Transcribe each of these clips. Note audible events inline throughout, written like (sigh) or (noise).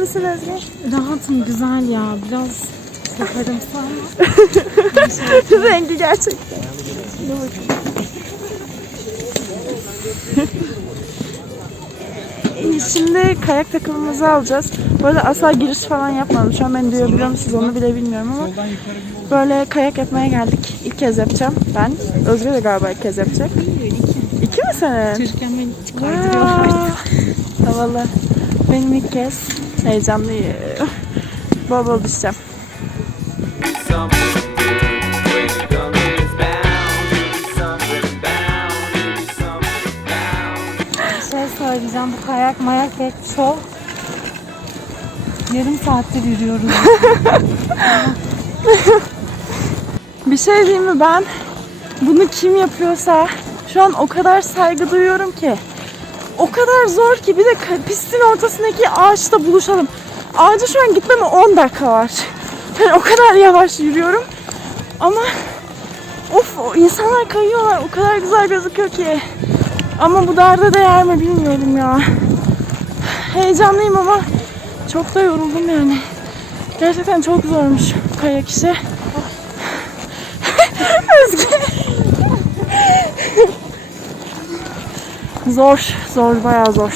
Mısın Özge? Rahatım güzel ya. Biraz sakarımsı ama. (laughs) Rengi gerçekten. Şimdi kayak takımımızı alacağız. Bu arada asla giriş falan yapmadım. Şu an beni duyabiliyor musunuz onu bile bilmiyorum ama böyle kayak yapmaya geldik. İlk kez yapacağım ben. Özge de galiba ilk kez yapacak. İki mi senin? Çocukken beni çıkardırıyorlar. Aa, Havalı. Benim ilk kez heyecanlıyım. Bol bol düşeceğim. şey söyleyeceğim. Bu kayak mayak hep şov. Yarım saattir yürüyoruz. (laughs) Bir şey diyeyim mi ben bunu kim yapıyorsa şu an o kadar saygı duyuyorum ki. O kadar zor ki bir de pistin ortasındaki ağaçta buluşalım. Ağaca şu an gitmeme 10 dakika var. Ben o kadar yavaş yürüyorum. Ama of insanlar kayıyorlar. O kadar güzel gözüküyor ki. Ama bu darda değer mi bilmiyorum ya. Heyecanlıyım ama çok da yoruldum yani. Gerçekten çok zormuş kayak işi. (laughs) Özge. Zor, zor, bayağı zor.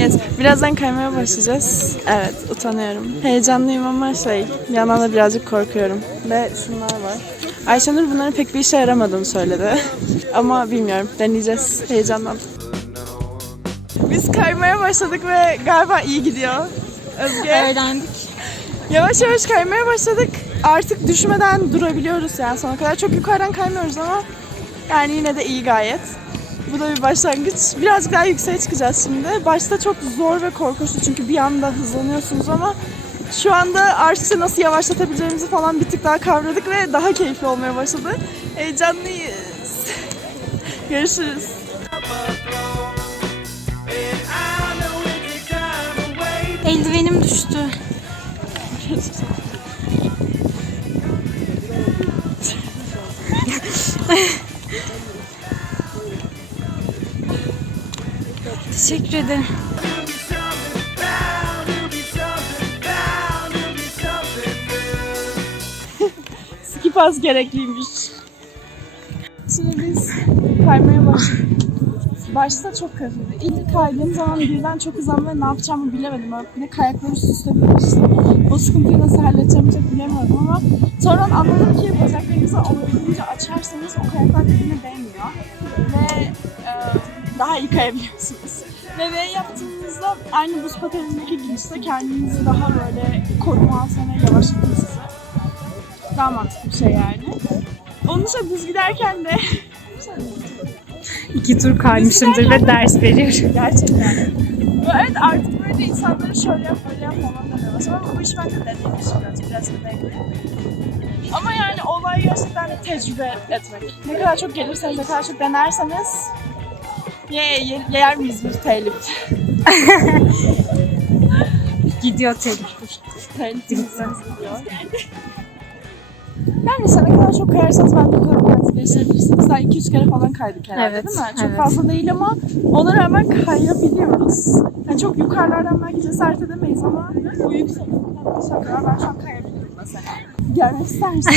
Evet, birazdan kaymaya başlayacağız. Evet, utanıyorum. Heyecanlıyım ama şey, bir yandan da birazcık korkuyorum. Ve şunlar var. Ayşenur bunların pek bir işe yaramadığını söyledi. (laughs) Ama bilmiyorum, deneyeceğiz. Heyecandan. Biz kaymaya başladık ve galiba iyi gidiyor. Özge. Öğrendik. Yavaş yavaş kaymaya başladık. Artık düşmeden durabiliyoruz yani sona kadar. Çok yukarıdan kaymıyoruz ama yani yine de iyi gayet. Bu da bir başlangıç. Birazcık daha yükseğe çıkacağız şimdi. Başta çok zor ve korkunçtu çünkü bir anda hızlanıyorsunuz ama şu anda artık nasıl yavaşlatabileceğimizi falan bir tık daha kavradık ve daha keyifli olmaya başladı. Heyecanlıyız. (laughs) Görüşürüz. Eldivenim düştü. Teşekkür ederim. Ski pas gerekliymiş. Şimdi biz kaymaya başladık. Başta çok hafifti. İlk kaydığım zaman birden çok hızlandım ve ne yapacağımı bilemedim. Böyle Ne kayakları üst üste. O sıkıntıyı nasıl halledeceğimi çok bilemiyorum ama sonradan anladım ki bacaklarınızı olabildiğince açarsanız o kayaklar birbirine değmiyor. Ve e, daha iyi kayabiliyorsunuz. Ve V yaptığınızda aynı buz patenindeki gidişte kendinizi daha böyle koruma altına yavaşlatıyor sizi. Daha mantıklı bir şey yani. Onun dışında düz giderken de İki tur kaymışımdır ve ders veriyorum. gerçekten. Evet artık böyle insanlara şöyle yap böyle yap falan demiyorlar. Ama bu iş bence deneymiş biraz, biraz da deneyim. Ama yani olay gerçekten tecrübe etmek. Ne kadar çok gelirseniz, ne kadar çok denerseniz ye, ye, yer miyiz bir telif? Gidiyor telif. Telif gidiyor. Yani ne kadar çok kayarsanız bence o kadar kendinizi geliştirebilirsiniz. Daha 2-3 kere falan kaydık herhalde Evet, değil mi? Çok evet. fazla değil ama ona rağmen kayabiliyoruz. Yani çok yukarılardan belki cesaret edemeyiz ama bu yükseklikten aşağı kadar ben şu an kayabilirim mesela. Gelmek ister misin?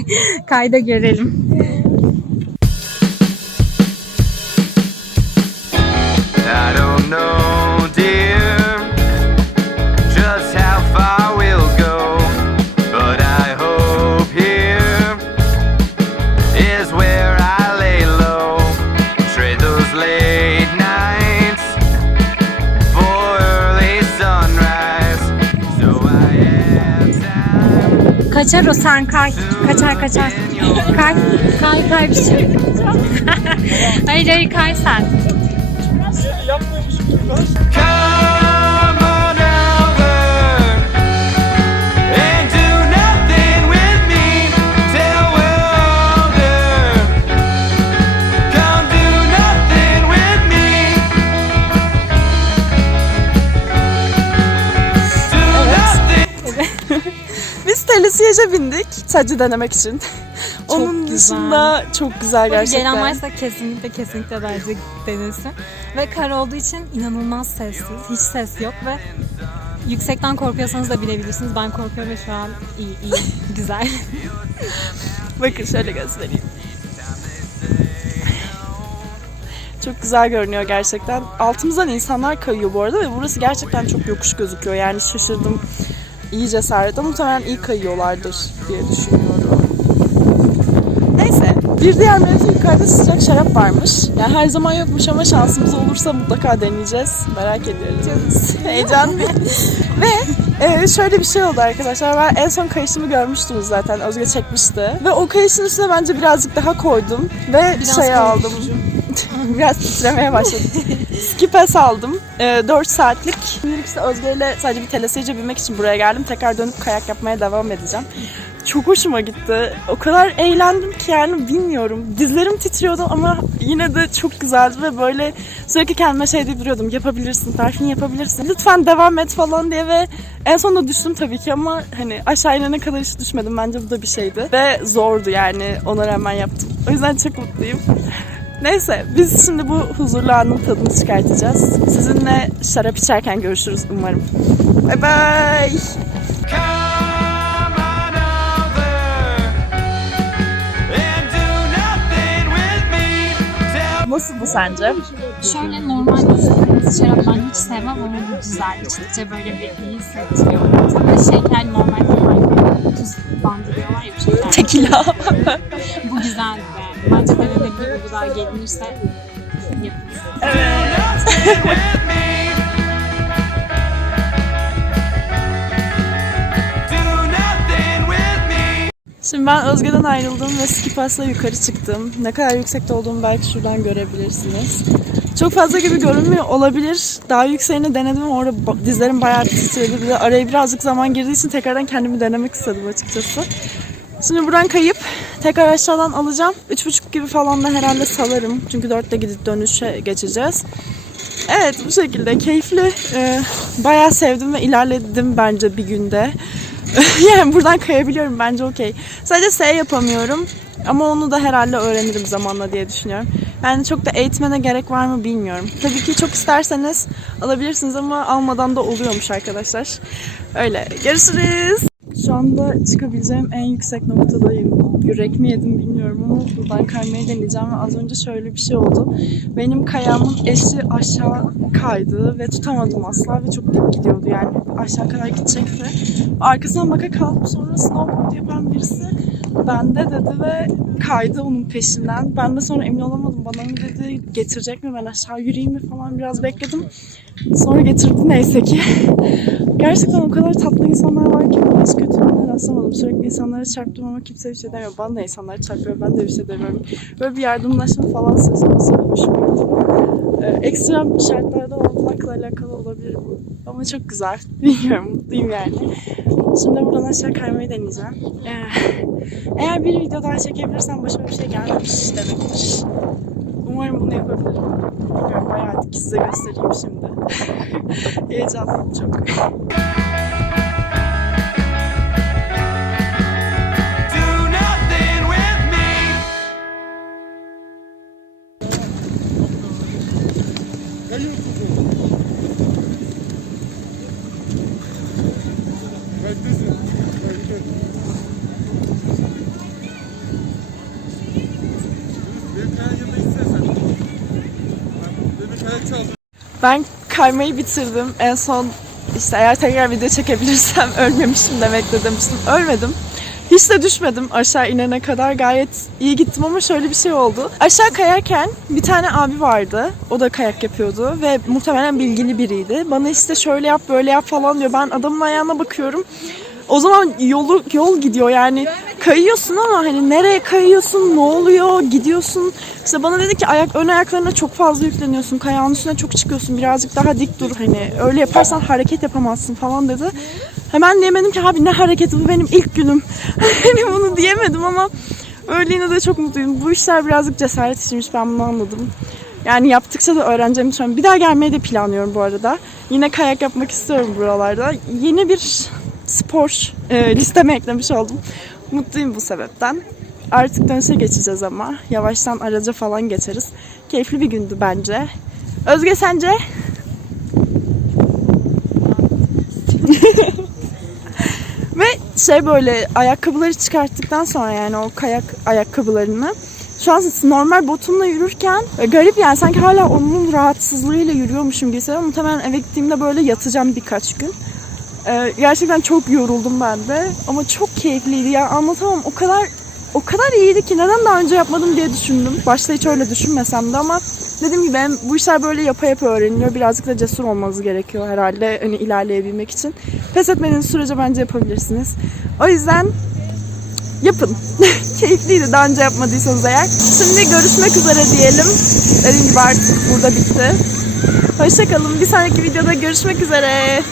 (laughs) Kayda görelim. I Kaçar o sen kay. Kaçar kaçar. Kay. Kay kay bir şey. (laughs) hayır hayır kay sen. Come Telesiyece bindik sadece denemek için. Onun güzel. dışında çok güzel gerçekten. Gelen varsa kesinlikle kesinlikle bence denesin. Ve kar olduğu için inanılmaz sessiz. Hiç ses yok ve yüksekten korkuyorsanız da bilebilirsiniz. Ben korkuyorum ve şu an iyi iyi (laughs) güzel. (laughs) Bakın şöyle göstereyim. Çok güzel görünüyor gerçekten. Altımızdan insanlar kayıyor bu arada ve burası gerçekten çok yokuş gözüküyor. Yani şaşırdım. İyi cesaret ama muhtemelen iyi kayıyorlardır diye düşünüyorum. Neyse. Bir diğer mevzu yukarıda sıcak şarap varmış. Yani her zaman yokmuş ama şansımız olursa mutlaka deneyeceğiz. Merak ediyoruz. (laughs) Heyecanlı. Ve e, şöyle bir şey oldu arkadaşlar. Ben en son kayışımı görmüştünüz zaten. Özge çekmişti. Ve o kayışın üstüne bence birazcık daha koydum. Ve Biraz şey aldım. (laughs) Biraz titremeye başladım. Skipes aldım. E, 4 saatlik. Şimdilik işte Özge ile sadece bir telesiyece binmek için buraya geldim. Tekrar dönüp kayak yapmaya devam edeceğim. Çok hoşuma gitti. O kadar eğlendim ki yani bilmiyorum. Dizlerim titriyordu ama yine de çok güzeldi ve böyle sürekli kendime şey deyip duruyordum. Yapabilirsin, tarifini yapabilirsin. Lütfen devam et falan diye ve en sonunda düştüm tabii ki ama hani aşağı inene kadar hiç düşmedim. Bence bu da bir şeydi. Ve zordu yani ona rağmen yaptım. O yüzden çok mutluyum. Neyse biz şimdi bu huzurlu anın tadını çıkartacağız. Sizinle şarap içerken görüşürüz umarım. Bye bye. Come on over and do nothing with me. Tell Nasıl bu sence? Şöyle normal kırmızı şarap ben hiç sevmem ama bu güzel. İçtikçe böyle bir iyi hissettiriyor. Tabii şeker normal normal tuz bandırıyorlar ya bir şeker. Tekila. Bu güzeldi. Bence bu güzel gelinirse with me. Şimdi ben Özge'den ayrıldım ve Skipas'la yukarı çıktım. Ne kadar yüksekte olduğumu belki şuradan görebilirsiniz. Çok fazla gibi görünmüyor olabilir. Daha yükseğini denedim ama orada dizlerim bayağı titredi. Bir araya birazcık zaman girdiği için tekrardan kendimi denemek istedim açıkçası. Şimdi buradan kayıp tekrar aşağıdan alacağım. Üç buçuk gibi falan da herhalde salarım. Çünkü dörtte gidip dönüşe geçeceğiz. Evet bu şekilde keyifli. Ee, bayağı sevdim ve ilerledim bence bir günde. (laughs) yani buradan kayabiliyorum bence okey. Sadece S yapamıyorum. Ama onu da herhalde öğrenirim zamanla diye düşünüyorum. Yani çok da eğitmene gerek var mı bilmiyorum. Tabii ki çok isterseniz alabilirsiniz ama almadan da oluyormuş arkadaşlar. Öyle. Görüşürüz. Şu anda çıkabileceğim en yüksek noktadayım. Yürek mi yedim bilmiyorum ama buradan kaymayı deneyeceğim ve az önce şöyle bir şey oldu. Benim kayağımın eşi aşağı kaydı ve tutamadım asla ve çok dik gidiyordu yani aşağı kadar gidecekti. Arkasından baka kaldım sonra snowboard yapan birisi bende dedi ve kaydı onun peşinden. Ben de sonra emin olamadım bana mı dedi getirecek mi ben aşağı yürüyeyim mi falan biraz bekledim. Sonra getirdi neyse ki. (laughs) Gerçekten o kadar tatlı insanlar var ki ben hiç kötülüğüne rastlamadım. Sürekli insanlara çarptım ama kimse bir şey demiyor. Bana da insanlar çarpıyor, ben de bir şey demiyorum. Böyle bir yardımlaşma falan söz konusu. Hoşuma gitti. Ee, ekstrem şartlarda olmakla alakalı olabilir bu. Ama çok güzel. (laughs) Bilmiyorum, mutluyum yani. Şimdi buradan aşağı kaymayı deneyeceğim. Ee, eğer bir video daha çekebilirsem başıma bir şey gelmemiş demektir. Umarım bunu yapabilirim. Bilmiyorum bayağı size göstereyim şimdi. (laughs) Heyecanlıyım çok. Ben kaymayı bitirdim. En son işte eğer tekrar video çekebilirsem (laughs) ölmemişim demekle demiştim. Ölmedim. Hiç de düşmedim aşağı inene kadar. Gayet iyi gittim ama şöyle bir şey oldu. Aşağı kayarken bir tane abi vardı. O da kayak yapıyordu ve muhtemelen bilgili biriydi. Bana işte şöyle yap böyle yap falan diyor. Ben adamın ayağına bakıyorum. O zaman yolu yol gidiyor yani kayıyorsun ama hani nereye kayıyorsun, ne oluyor, gidiyorsun. İşte bana dedi ki ayak ön ayaklarına çok fazla yükleniyorsun, kayağın üstüne çok çıkıyorsun, birazcık daha dik dur hani öyle yaparsan hareket yapamazsın falan dedi. Hemen diyemedim ki abi ne hareketi bu benim ilk günüm. (laughs) hani bunu diyemedim ama öyle yine de çok mutluyum. Bu işler birazcık cesaret işiymiş ben bunu anladım. Yani yaptıkça da öğreneceğimi düşünüyorum. Bir daha gelmeyi de planlıyorum bu arada. Yine kayak yapmak istiyorum buralarda. Yeni bir spor e, listeme eklemiş oldum. Mutluyum bu sebepten. Artık dönüşe geçeceğiz ama. Yavaştan araca falan geçeriz. Keyifli bir gündü bence. Özge sence? (laughs) Ve şey böyle ayakkabıları çıkarttıktan sonra yani o kayak ayakkabılarını şu an normal botumla yürürken e, garip yani sanki hala onun rahatsızlığıyla yürüyormuşum gibi hissediyorum. Muhtemelen eve gittiğimde böyle yatacağım birkaç gün. Ee, gerçekten çok yoruldum ben de ama çok keyifliydi ya anlatamam o kadar o kadar iyiydi ki neden daha önce yapmadım diye düşündüm. Başta hiç öyle düşünmesem de ama dediğim gibi ben bu işler böyle yapa yapa öğreniliyor. Birazcık da cesur olmanız gerekiyor herhalde hani ilerleyebilmek için. Pes etmediğiniz sürece bence yapabilirsiniz. O yüzden yapın. (laughs) Keyifliydi daha önce yapmadıysanız eğer. Şimdi görüşmek üzere diyelim. Dediğim gibi artık burada bitti. Hoşçakalın. Bir sonraki videoda görüşmek üzere.